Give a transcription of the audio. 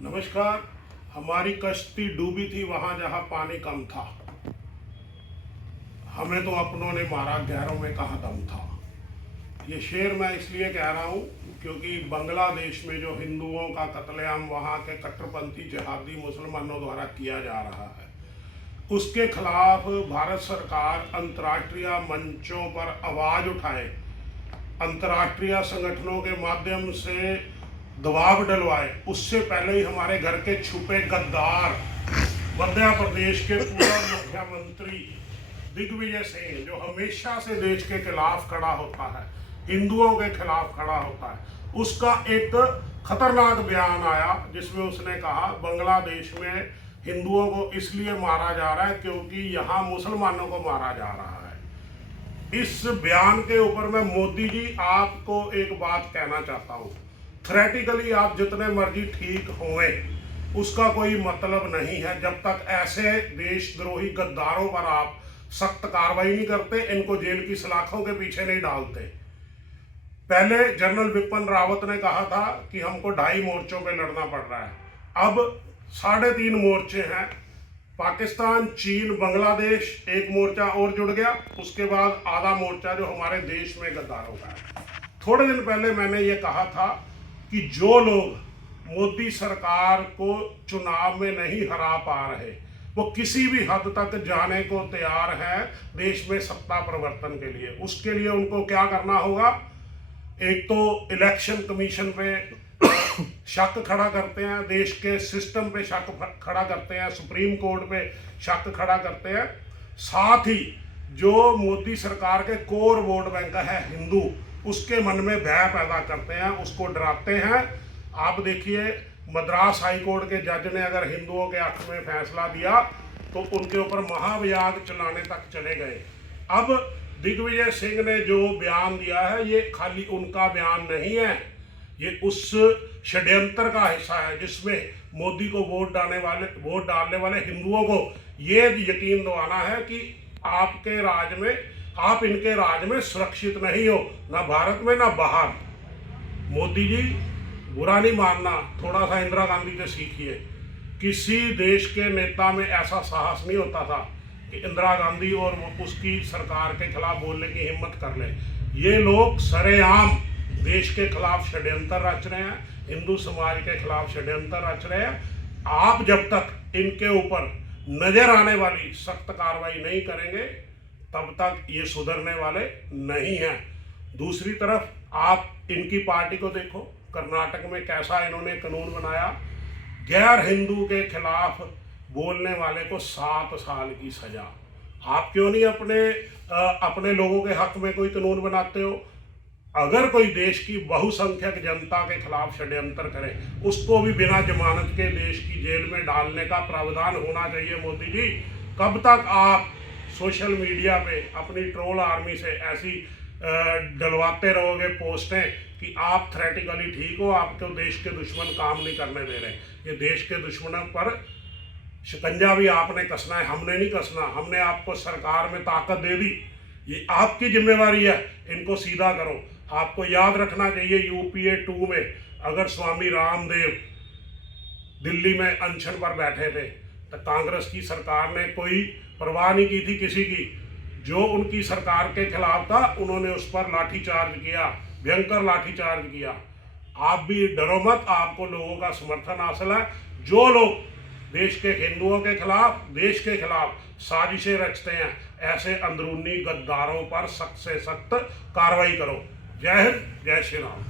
नमस्कार। हमारी कश्ती डूबी थी वहां जहां पानी कम था। हमें तो अपनों ने मारा, गैरों में कहाँ दम था। ये शेर मैं इसलिए कह रहा हूँ क्योंकि बांग्लादेश में जो हिंदुओं का कत्लेआम वहाँ के कट्टरपंथी जिहादी मुसलमानों द्वारा किया जा रहा है, उसके खिलाफ भारत सरकार अंतर्राष्ट्रीय मंचों पर आवाज उठाए, अंतर्राष्ट्रीय संगठनों के माध्यम से दबाव डलवाए। उससे पहले ही हमारे घर के छुपे गद्दार मध्य प्रदेश के पूर्व मुख्यमंत्री दिग्विजय सिंह, जो हमेशा से देश के खिलाफ खड़ा होता है, हिंदुओं के खिलाफ खड़ा होता है, उसका एक खतरनाक बयान आया जिसमें उसने कहा बांग्लादेश में हिंदुओं को इसलिए मारा जा रहा है क्योंकि यहाँ मुसलमानों को मारा जा रहा है। इस बयान के ऊपर मैं मोदी जी आपको एक बात कहना चाहता हूँ, थ्योरेटिकली आप जितने मर्जी ठीक होंगे, उसका कोई मतलब नहीं है जब तक ऐसे देशद्रोही गद्दारों पर आप सख्त कार्रवाई नहीं करते, इनको जेल की सलाखों के पीछे नहीं डालते। पहले जनरल बिपिन रावत ने कहा था कि हमको 2.5 मोर्चों पे लड़ना पड़ रहा है, अब 3.5 मोर्चे हैं। पाकिस्तान, चीन, बांग्लादेश, एक मोर्चा और जुड़ गया, उसके बाद आधा मोर्चा जो हमारे देश में गद्दारों का है। थोड़े दिन पहले मैंने ये कहा था कि जो लोग मोदी सरकार को चुनाव में नहीं हरा पा रहे, वो किसी भी हद तक जाने को तैयार है देश में सत्ता परिवर्तन के लिए। उसके लिए उनको क्या करना होगा? एक तो इलेक्शन कमीशन पे शक खड़ा करते हैं, देश के सिस्टम पे शक खड़ा करते हैं, सुप्रीम कोर्ट पे शक खड़ा करते हैं। साथ ही जो मोदी सरकार के कोर वोट बैंक है हिंदू, उसके मन में भय पैदा करते हैं, उसको डराते हैं। आप देखिए, मद्रास हाई कोर्ट के जज ने अगर हिंदुओं के हक में फैसला दिया तो उनके ऊपर महाभियाग चलाने तक चले गए। अब दिग्विजय सिंह ने जो बयान दिया है, ये खाली उनका बयान नहीं है, ये उस षड्यंत्र का हिस्सा है जिसमें मोदी को वोट डालने वाले हिंदुओं को ये यकीन दिलाना है कि आप इनके राज में सुरक्षित नहीं हो, ना भारत में ना बाहर। मोदी जी, बुरा नहीं मानना, थोड़ा सा इंदिरा गांधी से सीखिए। किसी देश के नेता में ऐसा साहस नहीं होता था कि इंदिरा गांधी और उसकी सरकार के खिलाफ बोलने की हिम्मत कर ले। ये लोग सरेआम देश के खिलाफ षड्यंत्र रच रहे हैं, हिंदू समाज के खिलाफ षड्यंत्र रच रहे हैं। आप जब तक इनके ऊपर नजर आने वाली सख्त कार्रवाई नहीं करेंगे, तब तक ये सुधरने वाले नहीं हैं। दूसरी तरफ आप इनकी पार्टी को देखो, कर्नाटक में कैसा इन्होंने कानून बनाया, गैर हिंदू के खिलाफ बोलने वाले को 7 साल की सजा। आप क्यों नहीं अपने लोगों के हक में कोई कानून बनाते हो? अगर कोई देश की बहुसंख्यक जनता के खिलाफ षड्यंत्र करे, उसको भी बिना जमानत के देश की जेल में डालने का प्रावधान होना चाहिए। मोदी जी, कब तक आप सोशल मीडिया पे अपनी ट्रोल आर्मी से ऐसी डलवाते रहोगे पोस्टें कि आप थ्योरेटिकली ठीक हो, आपको देश के दुश्मन काम नहीं करने दे रहे। ये देश के दुश्मनों पर शिकंजा भी आपने कसना है, हमने नहीं कसना। हमने आपको सरकार में ताकत दे दी, ये आपकी जिम्मेवारी है, इनको सीधा करो। आपको याद रखना चाहिए, यूपीए 2 में अगर स्वामी रामदेव दिल्ली में अनशन पर बैठे थे तो कांग्रेस की सरकार ने कोई परवाह नहीं की थी किसी की। जो उनकी सरकार के खिलाफ था, उन्होंने उस पर लाठीचार्ज किया, भयंकर लाठीचार्ज किया। आप भी डरो मत, आपको लोगों का समर्थन हासिल है। जो लोग देश के हिंदुओं के खिलाफ, देश के खिलाफ साजिशें रचते हैं, ऐसे अंदरूनी गद्दारों पर सख्त से सख्त कार्रवाई करो। जय हिंद, जय श्री राम।